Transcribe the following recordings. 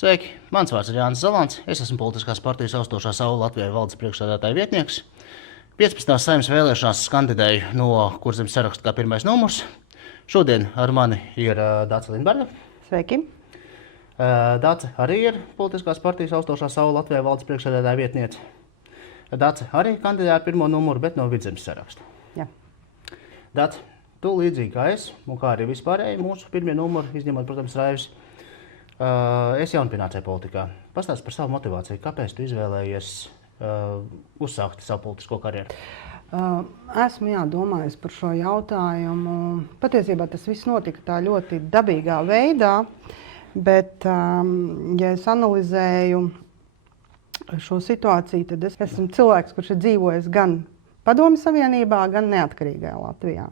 Sveiki, mans vārds ir Jānis Zalants. Es esmu politiskās partijas Austošā saule Latvijai valdes priekšsēdētāja vietnieks. 15. Saeimas vēlēšanās kandidēju no Kurzemes saraksta kā pirmais numurs. Šodien ar mani ir Dāce Lindberga. Sveiki! Dāce arī ir politiskās partijas Austošā saule Latvijai valdes priekšsēdētāja vietniece. Dāce arī kandidēja ar pirmo numuru, bet no Vidzemes saraksta. Jā. Dāce, tu līdzīgi kā es, un kā arī vispārēji mūsu pirmie numuri, izņemot, protams, Raivis, es jaunpienācēju politikā. Pastāsti par savu motivāciju. Kāpēc tu izvēlējies uzsākt savu politisko karjeru? Esmu domājis par šo jautājumu. Patiesībā tas viss notika tā ļoti dabīgā veidā, bet, ja es analizēju šo situāciju, tad es esmu cilvēks, kurš ir dzīvojis gan Padomju Savienībā, gan neatkarīgajā Latvijā.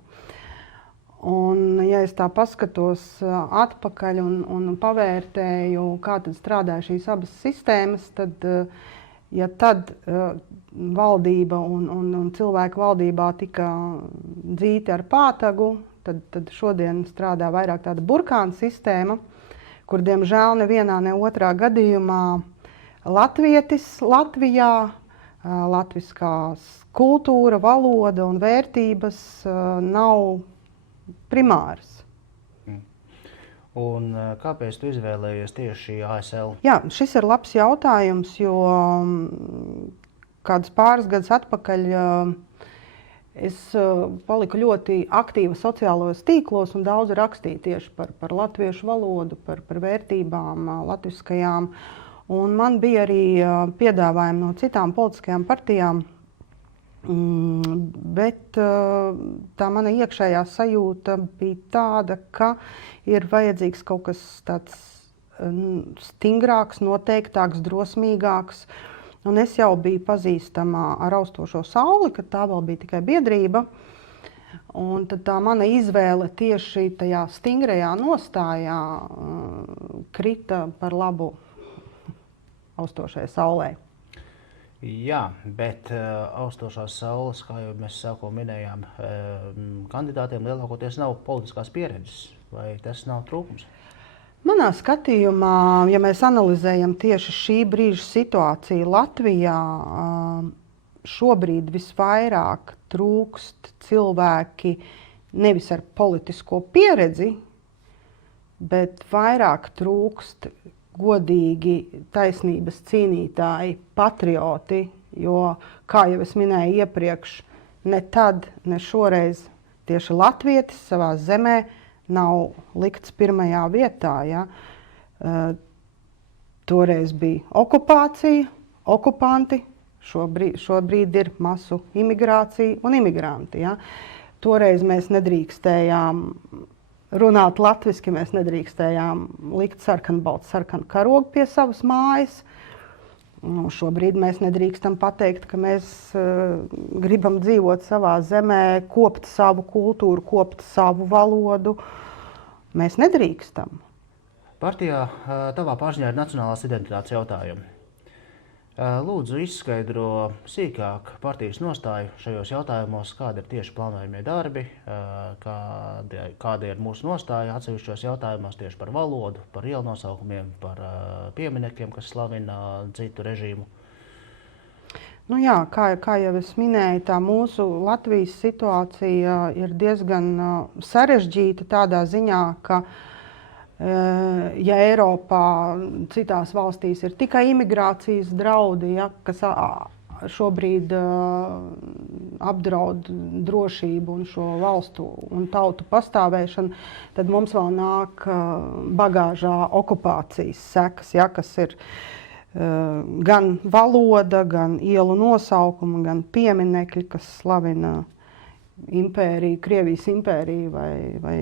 Un, ja es tā paskatos atpakaļ un pavērtēju, kā tad strādāja šīs abas sistēmas, tad, ja tad valdība un cilvēku valdībā tika dzīti ar pātagu, tad šodien strādā vairāk tāda burkāna sistēma, kur, diemžēl, nevienā, ne otrā gadījumā latvietis Latvijā, latviskās kultūra, valoda un vērtības nav primāras. Un kāpēc tu izvēlējies tieši ASL? Jā, šis ir labs jautājums, jo kādus pāris gadus atpakaļ es paliku ļoti aktīva sociālajos tīklos un daudz rakstīju tieši par latviešu valodu, par vērtībām latviskajām. Un man bija arī piedāvājumi no citām politiskajām partijām, bet tā mana iekšējā sajūta bija tāda, ka ir vajadzīgs kaut kas tāds stingrāks, noteiktāks, drosmīgāks. Un es jau biju pazīstama ar Austošo sauli, kad tā vēl bija tikai biedrība. Un tad tā mana izvēle tieši tajā stingrajā nostājā krita par labu Austošajai saulei. Jā, bet Austošās saules, kā jau mēs sākumā minējām, kandidātiem lielākoties nav politiskās pieredzes. Vai tas nav trūkums? Manā skatījumā, ja mēs analizējam tieši šī brīža situāciju Latvijā, šobrīd visvairāk trūkst cilvēki nevis ar politisko pieredzi, bet vairāk trūkst godīgi taisnības cīnītāji, patrioti, jo, kā jau es minēju iepriekš, ne tad, ne šoreiz tieši latvietis savā zemē nav likts pirmajā vietā. Ja? Toreiz bija okupācija, okupanti, šobrīd ir masu imigrācija un imigranti. Ja? Toreiz mēs nedrīkstējām runāt latviski, mēs nedrīkstējām likt sarkanbaltu sarkanu karogu pie savas mājas. Šobrīd mēs nedrīkstam pateikt, ka mēs gribam dzīvot savā zemē, kopt savu kultūru, kopt savu valodu. Mēs nedrīkstam. Partijā tavā pārziņā ir nacionālās identitātes jautājumi. Lūdzu, izskaidro sīkāk partijas nostāju šajos jautājumos, kādi ir tieši plānojamie darbi, kāda ir mūsu nostāja atsevišķos jautājumos tieši par valodu, par ielu nosaukumiem, par pieminekļiem, kas slavina citu režīmu. Nu jā, kā jau es minēju, tā mūsu Latvijas situācija ir diezgan sarežģīta tādā ziņā, ka ja Eiropā citās valstīs ir tikai imigrācijas draudi, ja, kas šobrīd apdraud drošību un šo valstu un tautu pastāvēšanu, tad mums vēl nāk bagāžā okupācijas sekas, ja, kas ir gan valoda, gan ielu nosaukumi, gan pieminekļi, kas slavina impēriju, Krievijas impēriju vai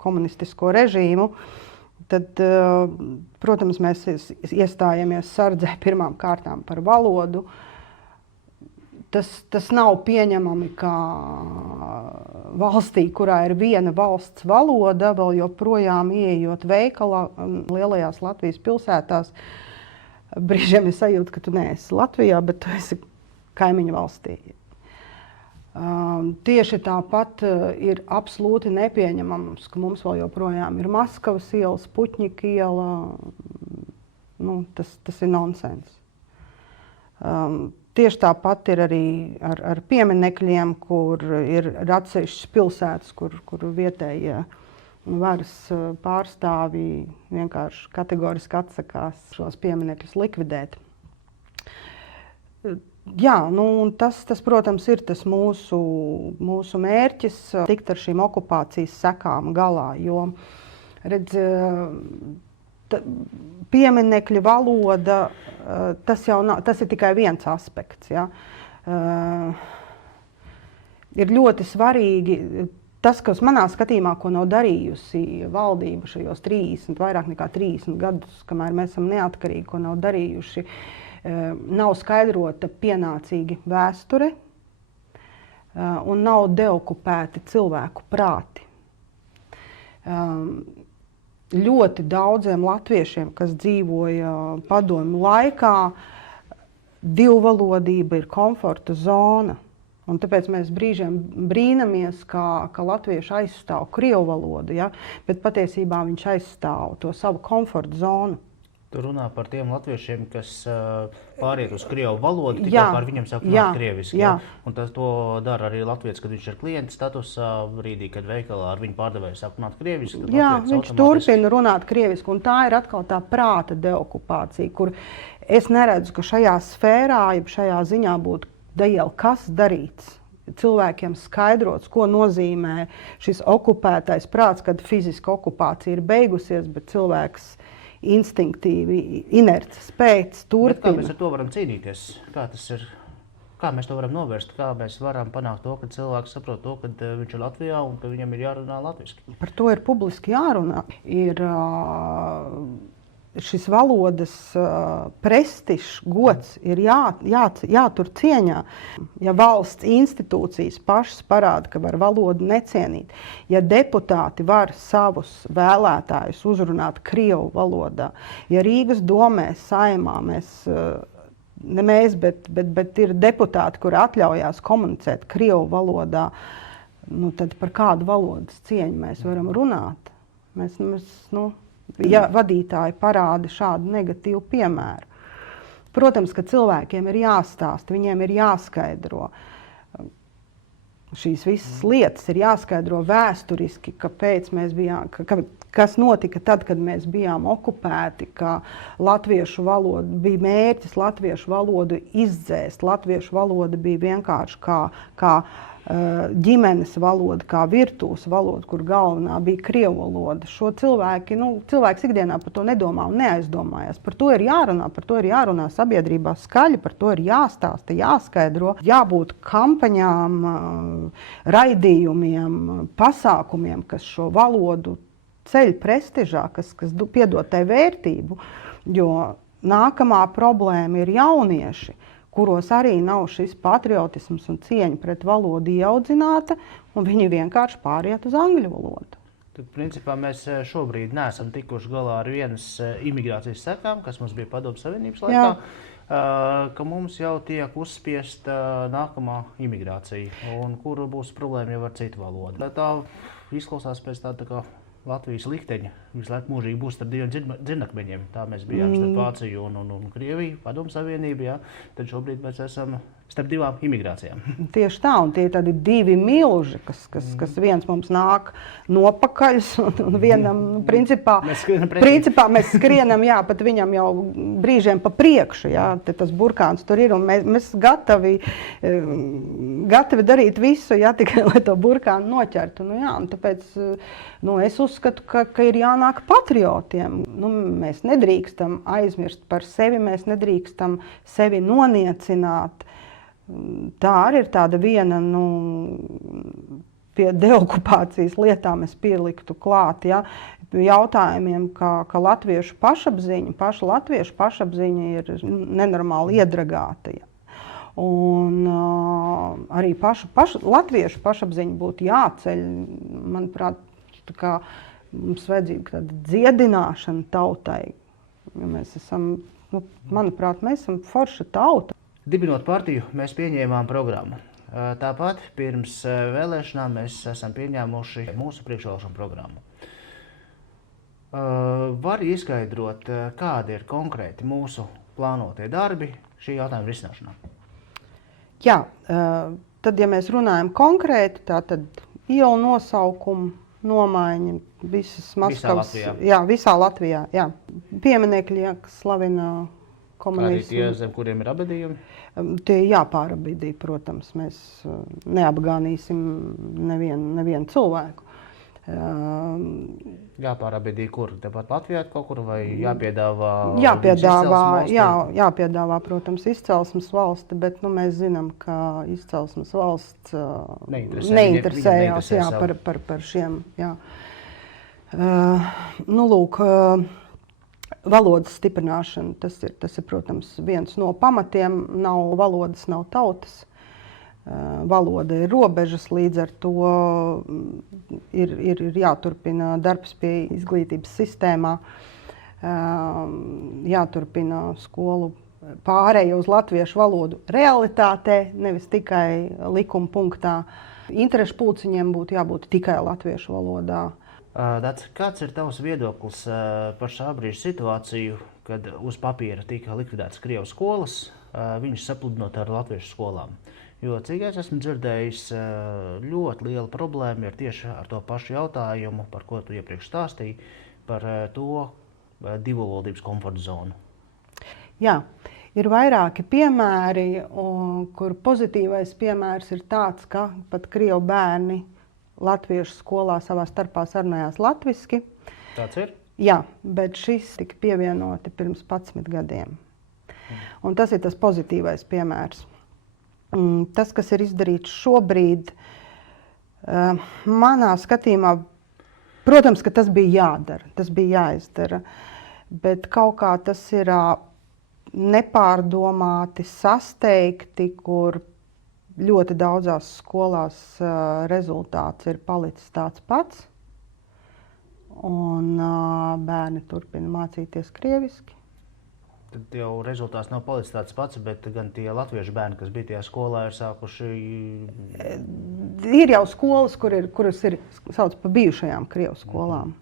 komunistisko režīmu, tad, protams, mēs iestājamies sardzē pirmām kārtām par valodu. Tas nav pieņemami, ka valstī, kurā ir viena valsts valoda, vēl joprojām ieejot veikalā lielajās Latvijas pilsētās, brīžiem ir sajūta, ka tu neesi Latvijā, bet tu esi kaimiņu valstī. Tieši tāpat ir absolūti nepieņemams, ka mums vēl joprojām ir Maskavas iela, Spuķņika iela, tas ir nonsens. Tieši tāpat ir arī ar pieminekļiem, kur ir atsevišķas pilsētas, kur vietējie varas pārstāvji vienkārši kategoriski atsakās šos pieminekļus likvidēt. Jā, tas, protams, ir tas mūsu mērķis tikt ar šīm okupācijas sekām galā, jo, redz, pieminekļa valoda, tas ir tikai viens aspekts, ja. Ir ļoti svarīgi tas, kas manā skatījumā, ko nav darījusi valdība šajos vairāk nekā 30 gadus, kamēr mēs esam neatkarīgi, ko nav darījuši, nav skaidrota pienācīgi vēsture un nav deokupēti cilvēku prāti. Ļoti daudziem latviešiem, kas dzīvoja padomju laikā, divvalodība ir komforta zona. Un tāpēc mēs brīžiem brīnamies, ka latvieši aizstāv krievu valodu, ja? Bet patiesībā viņš aizstāv to savu komforta zonu. Tu runā par tiem latviešiem, kas pāriet uz krievu valodu, tikko par viņam sāk runāt krieviski. Ja? Un to dara arī latvietis, kad viņš ir klienta statusā, brīdī, kad veikalā ar viņu pārdevēju sāk runāt krieviski. Jā, viņš turpina runāt krieviski, un tā ir atkal tā prāta deokupācija, kur es neredzu, ka šajā sfērā, ja šajā ziņā būtu kas darīts. Cilvēkiem skaidrots, ko nozīmē šis okupētais prāts, kad fiziska okupācija ir beigusies, bet cilvēks instinktīvi, inerts, spēc, turpina. Kā mēs ar to varam cīnīties? Kā tas ir? Kā mēs to varam novērst? Kā mēs varam panākt to, ka cilvēks saprot to, ka viņš ir Latvijā un ka viņam ir jārunā latviski? Par to ir publiski jārunā. Ir šis valodas prestižs, gods ir jātur cieņā. Ja valsts institūcijas pašas parāda, ka var valodu necienīt, ja deputāti var savus vēlētājus uzrunāt krievu valodā, ja Rīgas domē, saimā ne mēs, bet ir deputāti, kuri atļaujās komunicēt krievu valodā, tad par kādu valodas cieņu mēs varam runāt? Ja vadītāji parāda šādu negatīvu piemēru. Protams, ka cilvēkiem ir jāstāsta, viņiem ir jāskaidro šīs visas lietas, ir jāskaidro vēsturiski, kāpēc mēs bijām, kas notika tad, kad mēs bijām okupēti, ka latviešu valoda bija mērķis latviešu valodu izdzēst. Latviešu valoda bija vienkārši kā ģimenes valoda, kā virtuves valoda, kur galvenā bija krievu valoda. Šo cilvēks ikdienā par to nedomā un neaizdomājas. Par to ir jārunā sabiedrībā skaļi, par to ir jāstāsta, jāskaidro, jābūt kampaņām, raidījumiem, pasākumiem, kas šo valodu ceļ prestižā, kas piedod tai vērtību, jo nākamā problēma ir jaunieši, kuros arī nav šis patriotisms un cieņa pret valodu ieaudzināta, un viņi vienkārši pāriet uz angļu valodu. Tad, principā, mēs šobrīd neesam tikuši galā ar vienas imigrācijas sekām, kas mums bija Padomju Savienības laikā, ka mums jau tiek uzspiesta nākamā imigrācija, un kur būs problēma jau ar citu valodu. Tā izklausās pēc tā kā Latvijas likteņa visu laiku mūžīgi būs starp diviem dzirnakmeņiem. Tā mēs bijām starp Vāciju un Krieviju, Padomju Savienību, jā. Tad šobrīd mēs esam starp divām imigrācijām. Tieši tā, un tie ir tādi divi milži, kas viens mums nāk nopakaļs, un vienam, principā mēs skrienam, jā, pat viņam jau brīžiem pa priekšu, jā, te tas burkāns tur ir, un mēs gatavi darīt visu, jā, tikai lai to burkānu noķertu. Jā, un tāpēc es uzskatu, ka ir jānāk patriotiem. Mēs nedrīkstam aizmirst par sevi, mēs nedrīkstam sevi noniecināt. Tā arī ir tāda viena, pie deokupācijas lietām es pieliktu klāt, ja, jautājumiem, ka latviešu pašapziņa ir nenormāli iedragāta. Ja. Un arī latviešu pašapziņa būtu jāceļ, manuprāt, mums vajadzīga tāda dziedināšana tautai. Ja mēs esam, manuprāt, mēs esam forša tauta. Dibinot partiju, mēs pieņēmām programmu. Tāpat pirms vēlēšanām mēs esam pieņēmuši mūsu priekšvēlēšanu programmu. Var izskaidrot, kādi ir konkrēti mūsu plānotie darbi šī jautājuma risināšanā? Jā, tad, ja mēs runājam konkrēti, tad ielu nosaukumu nomaiņa visas Maskavas. Latvijā? Jā, visā Latvijā, jā. Pieminekļi, kas slavina komunismu. Arī tie, zem kuriem ir abedījumi? Tie jāpārabidī, protams, mēs neapgānīsim nevienu cilvēku. Jāpārabidī kur? Tepat Latvijā kaut kur vai jāpiedāvā? Jāpiedāvā, protams, izcelsmes valsti, bet mēs zinām, ka izcelsmes valsts neinteresējās par šiem. Jā. Valodas stiprināšana, tas ir, protams, viens no pamatiem. Nav valodas, nav tautas. Valoda ir robežas, līdz ar to ir jāturpina darbs pie izglītības sistēmā, jāturpina skolu pārēja uz latviešu valodu realitātē, nevis tikai likuma punktā. Interešu pulciņiem būtu jābūt tikai latviešu valodā. Kāds ir tavs viedoklis par šā brīža situāciju, kad uz papīra tika likvidētas Krievu skolas, viņus sapludinot ar latviešu skolām? Jo, cik es esmu dzirdējis, ļoti liela problēma ir tieši ar to pašu jautājumu, par ko tu iepriekš stāstīji, par to divvalodības komforta zonu. Jā, ir vairāki piemēri, kur pozitīvais piemērs ir tāds, ka pat Krievu bērni latviešu skolā savā starpā sarunājās latviski. Tāds ir? Jā, bet šis tika pievienoti pirms 11 gadiem. Un tas ir tas pozitīvais piemērs. Tas, kas ir izdarīts šobrīd, manā skatījumā, protams, ka tas bija jādara, tas bija jāizdara, bet kaut kā tas ir nepārdomāti, sasteigti, kur ļoti daudzās skolās rezultāts ir palicis tāds pats, un bērni turpina mācīties krieviski. Tad jau rezultāts nav palicis tāds pats, bet gan tie latviešu bērni, kas bija tajā skolā, ir sākuši... Ir jau skolas, kuras ir sauc par bijušajām Krievu skolām.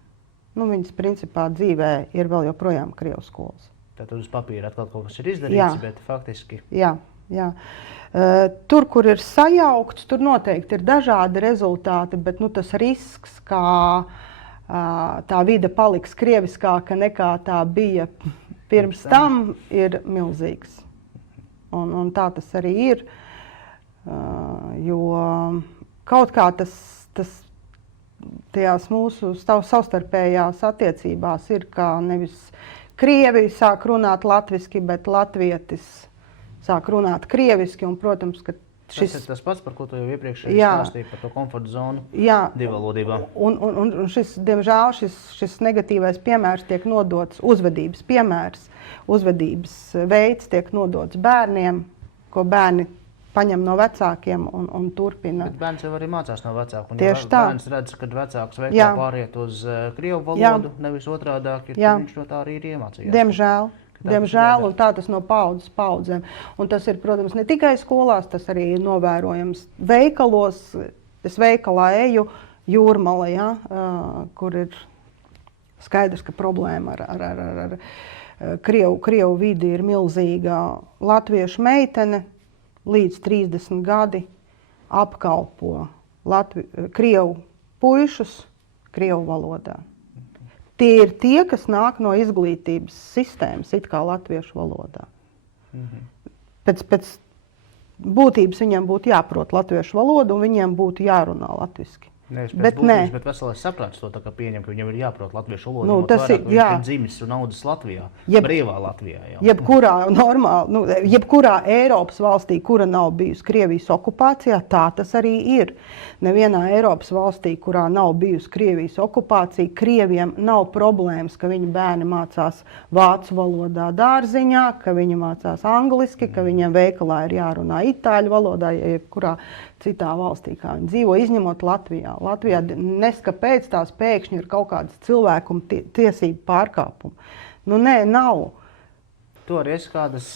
Viņas principā dzīvē ir vēl joprojām Krievu skolas. Tātad uz papīra atkal kaut kas ir izdarīts, bet faktiski... Jā. Tur, kur ir sajaukts, tur noteikti ir dažādi rezultāti, bet tas risks, kā tā vide paliks krieviskāka nekā tā bija pirms tam, ir milzīgs. Un tā tas arī ir, jo kaut kā tas tajās mūsu savstarpējās attiecībās ir, kā nevis krievi sāk runāt latviski, bet latvietis sāk runāt krieviski, un, protams, ka tas ir tas pats, par ko tu jau iepriekš stāstīji, par to komforta zonu divvalodībā. Un diemžēl šis negatīvais piemērs tiek nodots, uzvedības piemērs, uzvedības veids tiek nodots bērniem, ko bērni paņem no vecākiem un turpina. Bet bērns jau arī mācās no vecāku. Tieši tā. Bērns redz, kad vecāks veiklā pāriet uz krievu valodu, nevis otrādāk, viņš no tā arī ir iemācījās. Diemžēl, un tā tas no paudzes paudzēm. Un tas ir, protams, ne tikai skolās, tas arī ir novērojams veikalos. Es veikalā eju Jūrmalā, kur ir skaidrs, ka problēma ar Krievu vidi ir milzīga. Latviešu meitene līdz 30 gadi apkalpo Krievu puišus Krievu valodā. Tie ir tie, kas nāk no izglītības sistēmas, it kā latviešu valodā. Pēc būtības viņiem būtu jāprot latviešu valodu un viņiem būtu jārunā latviski. Nevis pēc būtības, bet veselais saprāts to tā kā pieņem, ka viņam ir jāprot latviešu valodu, tas vairāk, viņš ir dzimis un audzis Latvijā, brīvā Latvijā. Jebkurā Eiropas valstī, kura nav bijusi Krievijas okupācijā, tā tas arī ir. Nevienā Eiropas valstī, kurā nav bijusi Krievijas okupācija, Krieviem nav problēmas, ka viņu bērni mācās vācu valodā dārziņā, ka viņi mācās angliski, ka viņiem veikalā ir jārunā itāļu valodā, jebkurā citā valstī, kā viņi dzīvo, izņemot Latvijā. Latvijā neskapēc tās pēkšņi ir kaut kādas cilvēkuma tiesību pārkāpumi. Nē, nav. Tu arī esi kādas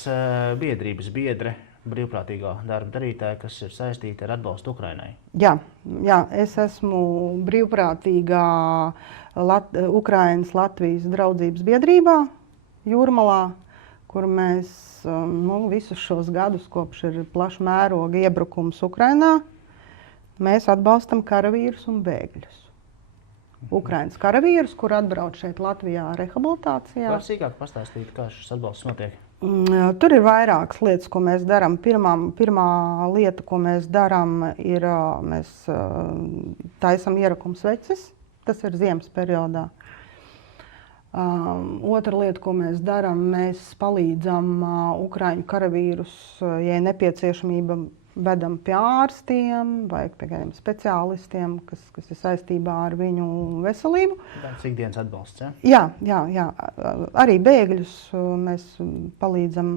biedrības biedre brīvprātīgā darba darītāja, kas ir saistīta ar atbalstu Ukrainai. Jā, es esmu brīvprātīgā Ukrainas Latvijas draudzības biedrībā Jūrmalā, kur mēs visus šos gadus, kopš ir plaša mēroga iebrukums Ukrainā, mēs atbalstam karavīrus un bēgļus. Ukrainas karavīrus, kur atbrauc šeit Latvijā rehabilitācijā. Var sīkāk pastāstīt, kā šis atbalsts notiek? Tur ir vairākas lietas, ko mēs darām. Pirmā lieta, ko mēs darām, ir mēs taisam ierakums sveces. Tas ir ziemas periodā. Otra lieta, ko mēs darām, mēs palīdzam ukraiņu karavīrus, ja ir nepieciešamība, vedam pie ārstiem vai pie kādiem speciālistiem, kas ir saistībā ar viņu veselību. Tāds ikdienas atbalsts, ja? Jā. Arī bēgļus mēs palīdzam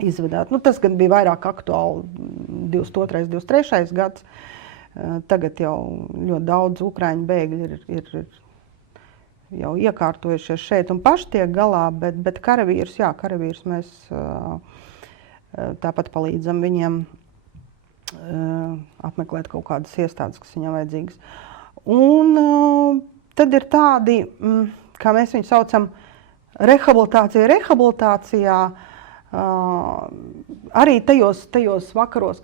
izvedāt. Tas gan bija vairāk aktuāli 22. 23. gads. Tagad jau ļoti daudz ukraiņu bēgļi ir jau iekārtojušies šeit un paši tiek galā, bet karavīrus mēs tāpat palīdzam viņiem apmeklēt kaut kādas iestādes, kas viņam vajadzīgas. Un tad ir tādi, kā mēs viņu saucam, rehabilitācijā, arī tajos vakaros,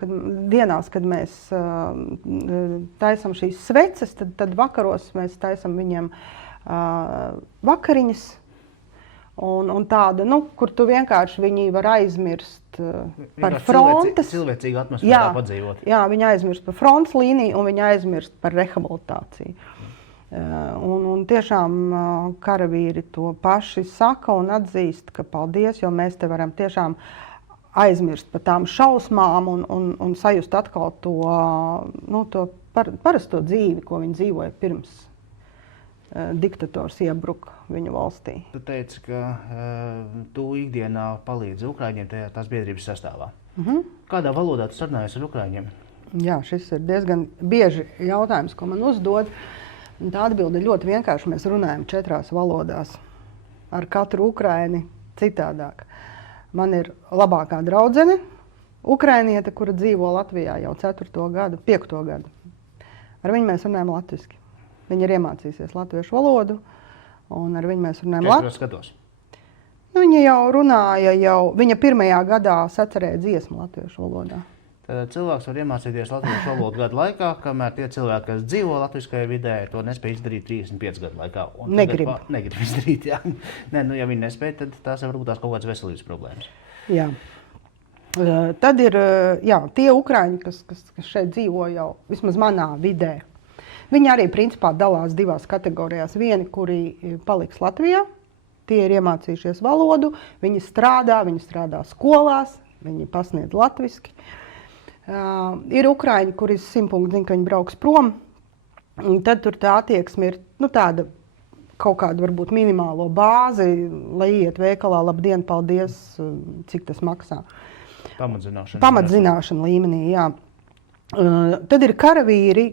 dienās, kad mēs taisam šīs sveces, tad vakaros mēs taisam viņiem vakariņas. Un tāda, kur tu vienkārši viņi var aizmirst par frontes. Cilvēcīgu atmosfērā padzīvot. Jā, viņi aizmirst par frontes līniju un viņi aizmirst par rehabilitāciju. Un tiešām karavīri to paši saka un atzīst, ka paldies, jo mēs te varam tiešām aizmirst par tām šausmām un sajust atkal to parasto dzīvi, ko viņi dzīvoja pirms diktators iebruka viņu valstī. Tu teici, ka tu ikdienā palīdzi Ukraiņiem tās biedrības sastāvā. Kādā valodā tu sarunājies ar Ukraiņiem? Jā, šis ir diezgan bieži jautājums, ko man uzdod. Tā atbilde ir ļoti vienkārši. Mēs runājam 4 valodās. Ar katru Ukraini citādāk. Man ir labākā draudzene, ukrainiete, kura dzīvo Latvijā jau 4. gadu, 5. gadu. Ar viņu mēs runājam latviski. Viņa ir iemācījusies latviešu valodu, un ar viņu mēs runājam latviski. Skatos? Viņa jau runāja, viņa 1. gadā sacerēja dziesmu latviešu valodā. Tad cilvēks var iemācīties latviešu valodu gadu laikā, kamēr tie cilvēki, kas dzīvo latviskajā vidē, to nespēj izdarīt 35 gadu laikā. Negrib izdarīt, jā. Nē, ja viņi nespēj, tad tās var būt kaut kādas veselības problēmas. Jā. Tad ir tie ukraiņi, kas šeit dzīvo jau vismaz manā vidē. Viņi arī principā dalās 2 kategorijās. Vieni, kuri paliks Latvijā, tie ir iemācījušies valodu, viņi strādā skolās, viņi pasniedz latviski. Ir ukraiņi, kuri 100% zina, ka viņi brauks prom, un tad tur tā attieksme ir tāda kaut kādu varbūt minimālo bāzi, lai iet veikalā, labdien, paldies, cik tas maksā. Pamatzināšana līmenī, jā. Tad ir karavīri,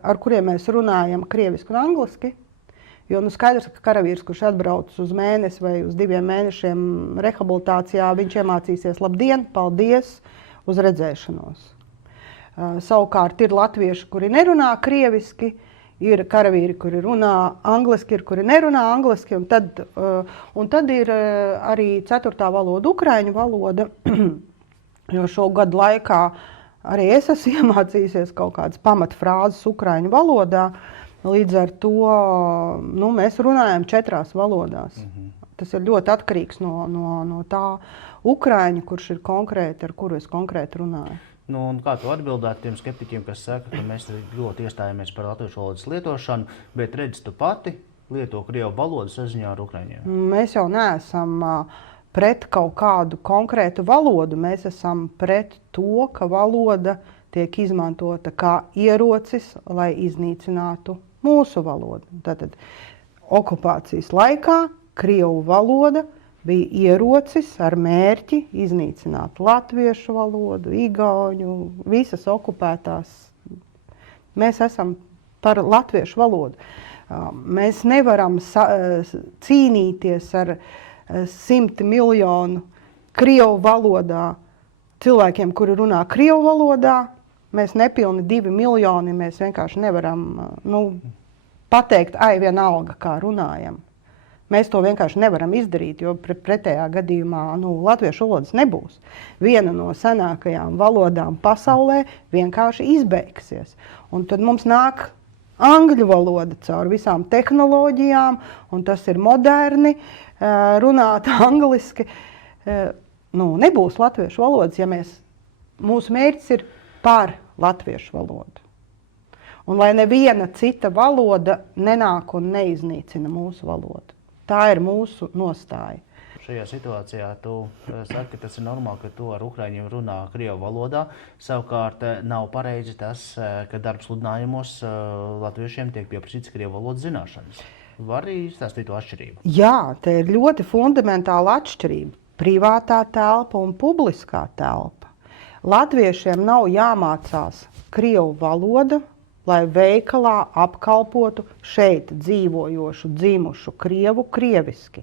ar kuriem mēs runājam krieviski un angliski, jo skaidrs, ka karavīrs, kurš atbrauc uz mēnesi vai uz 2 mēnešiem rehabilitācijā, viņš iemācīsies labdien, paldies, uz redzēšanos. Savukārt ir latvieši, kuri nerunā krieviski, ir karavīri, kuri runā angliski, ir kuri nerunā angliski, un tad ir arī 4. valoda, ukraiņu valoda, jo šo gadu laikā arī es esmu iemācījusies kaut kādas pamatfrāzes ukraiņu valodā, līdz ar to mēs runājam 4 valodās. Tas ir ļoti atkarīgs no tā ukraiņa, kurš ir konkrēti, ar kuru es konkrēti runāju. Un kā tu atbildētu tiem skeptiķiem, kas saka, ka mēs ļoti iestājamies par latviešu valodas lietošanu, bet redz, tu pati lieto krievu valodu saziņā ar ukraiņiem? Mēs jau neesam pret kaut kādu konkrētu valodu. Mēs esam pret to, ka valoda tiek izmantota kā ierocis, lai iznīcinātu mūsu valodu. Tātad okupācijas laikā krievu valoda bija ierocis ar mērķi iznīcināt latviešu valodu, igauņu, visas okupētās. Mēs esam par latviešu valodu. Mēs nevaram cīnīties ar 100 miljonu krievu valodā cilvēkiem, kuri runā krievu valodā. Mēs nepilni 2 miljoni, mēs vienkārši nevaram pateikt, vienalga, kā runājam. Mēs to vienkārši nevaram izdarīt, jo pretējā gadījumā latviešu valodas nebūs. Viena no senākajām valodām pasaulē vienkārši izbeigsies. Un tad mums nāk angļu valoda caur visām tehnoloģijām, un tas ir moderni runāt angliski. Nebūs latviešu valodas, ja mūsu mērķis ir par latviešu valodu. Un lai neviena cita valoda nenāk un neiznīcina mūsu valodu. Tā ir mūsu nostāja. Šajā situācijā tu saki, ka tas ir normāli, ka tu ar ukraiņiem runā krievu valodā. Savukārt nav pareizi tas, ka darba sludinājumos latviešiem tiek pieprasīts krievu valodas zināšanas. Var arī izstāstīt to atšķirību? Jā, te ir ļoti fundamentāla atšķirība. Privātā telpa un publiskā telpa. Latviešiem nav jāmācās krievu valoda, lai veikalā apkalpotu šeit dzīvojošu, dzimušu krievu krieviski.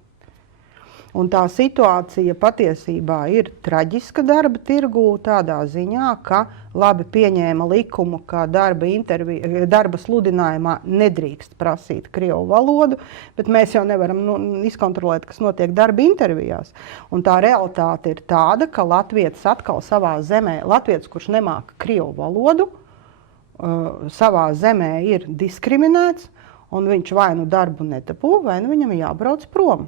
Un tā situācija patiesībā ir traģiska darba tirgū tādā ziņā, ka labi pieņēma likumu, ka darba sludinājumā nedrīkst prasīt krievu valodu, bet mēs jau nevaram izkontrolēt, kas notiek darba intervijās. Un tā realitāte ir tāda, ka latvietis atkal savā zemē, latvietis, kurš nemāka krievu valodu, savā zemē ir diskriminēts, un viņš vai nu darbu nedabū, vai nu viņam jābrauc prom.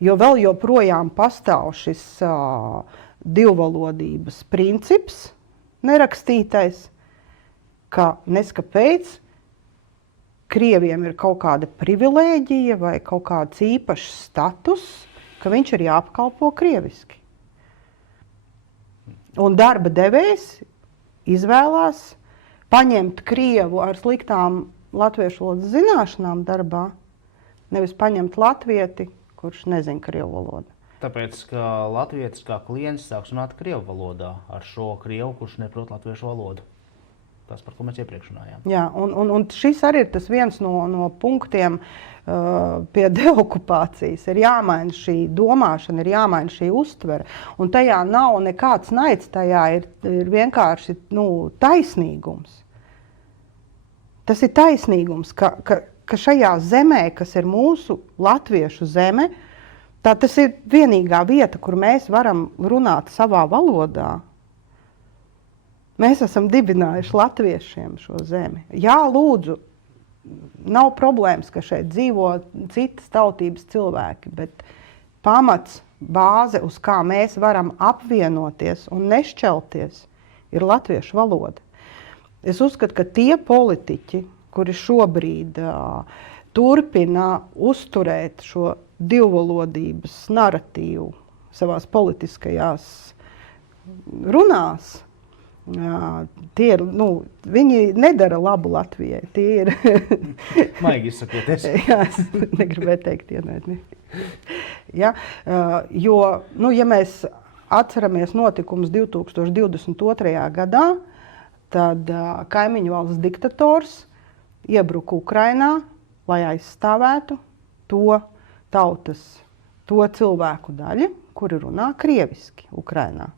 Jo vēl joprojām pastāv šis divvalodības princips nerakstītais, ka neskapēc krieviem ir kaut kāda privilēģija vai kaut kāds īpašs status, ka viņš ir jāapkalpo krieviski. Un darba devējs izvēlās paņemt krievu ar sliktām latviešu valodas zināšanām darbā, nevis paņemt latvieti, kurš nezina krievu valodu. Tāpēc, ka latvietis kā klients sāks runāt krievu valodā ar šo krievu, kurš neprot latviešu valodu. Tas, par ko mēs iepriekš runājām. Jā, un šis arī ir tas viens no punktiem pie deokupācijas. Ir jāmaina šī domāšana, ir jāmaina šī uztvere. Un tajā nav nekāds naids, tajā ir vienkārši taisnīgums. Tas ir taisnīgums, ka šajā zemē, kas ir mūsu latviešu zeme, tas ir vienīgā vieta, kur mēs varam runāt savā valodā. Mēs esam dibinājuši latviešiem šo zemi. Jā, lūdzu, nav problēmas, ka šeit dzīvo citas tautības cilvēki, bet pamats, bāze, uz kā mēs varam apvienoties un nešķelties, ir latviešu valoda. Es uzskatu, ka tie politiķi, kuri šobrīd turpina uzturēt šo divvalodības naratīvu savās politiskajās runās, tie ir, viņi nedara labu Latvijai. Tie ir... Maigi izsakoties. Jā, es negribēju teikt ienaidni. Ja, jo, ja mēs atceramies notikumus 2022. gadā, tad kaimiņu valsts diktators iebruka Ukrainā, lai aizstāvētu to cilvēku daļu, kuri runā krieviski Ukrainā.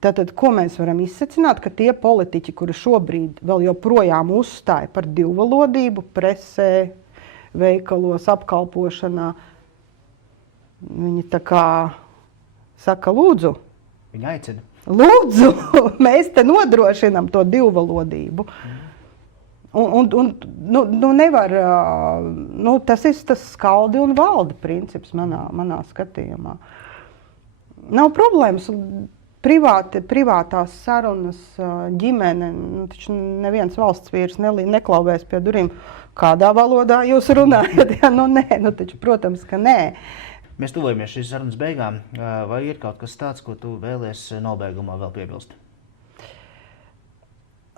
Tātad, ko mēs varam izsecināt, ka tie politiķi, kuri šobrīd vēl joprojām uzstāja par divvalodību, presē, veikalos, apkalpošanā, viņi tā kā saka, lūdzu. Viņi aicina. Lūdzu, mēs te nodrošinam to divvalodību. Un nevar, tas ir tas skaldi un valda princips manā skatījumā. Nav problēmas, privātās sarunas, ģimene, taču neviens valsts vīrs neklauvēs pie durvīm, kādā valodā jūs runājat. Ja, taču, protams, ka nē. Mēs tuvojamies šīs sarunas beigām. Vai ir kaut kas tāds, ko tu vēlies nobeigumā vēl piebilst?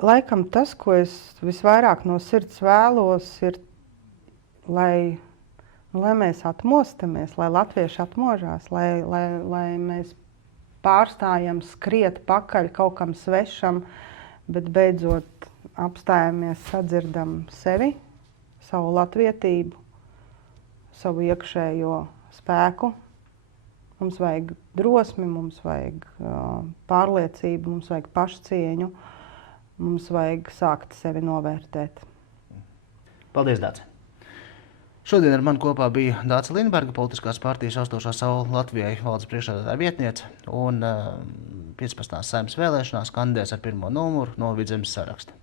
Laikam tas, ko es visvairāk no sirds vēlos, ir, lai mēs atmostamies, lai latvieši atmožās, lai mēs pārstājam skriet pakaļ kaut kam svešam, bet beidzot apstājamies, sadzirdam sevi, savu latvietību, savu iekšējo spēku Mums vajag drosmi, mums vajag pārliecību, mums vajag pašcieņu, mums vajag sākt sevi novērtēt. Paldies, Dāce! Šodien ar mani kopā bija Dāce Lindberga, politiskās partijas Austošā saule Latvijai valdes priekšsēdētāja vietniece un 15. Saeimas vēlēšanās kandidēs ar 1. numuru no Vidzemes saraksta.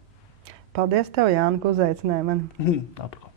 Paldies tev, Jāni, ka uzaicināji mani. Apriko.